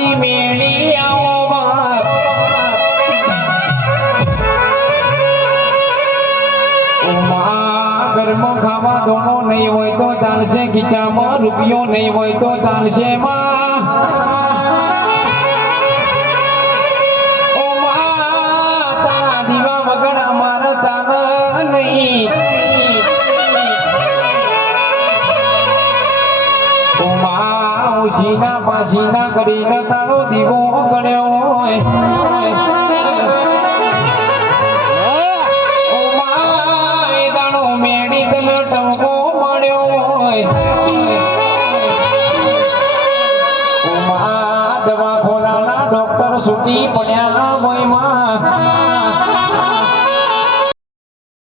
મારી મેળી આવો બાપ ઘરમાં ખાવા દોનો નહીં હોય તો ચાલશે ખીચામાં રૂપિયો નહીં હોય તો ચાલશે માં ઓ માં તારા દીવા વગર અમારે ચાલે નહીં ઓ માં ઉસીના પાસીના કરીને તારો દીવો કર્યો હોય દવાખોનાના ડોક્ટર છૂટી પડ્યા હોય માં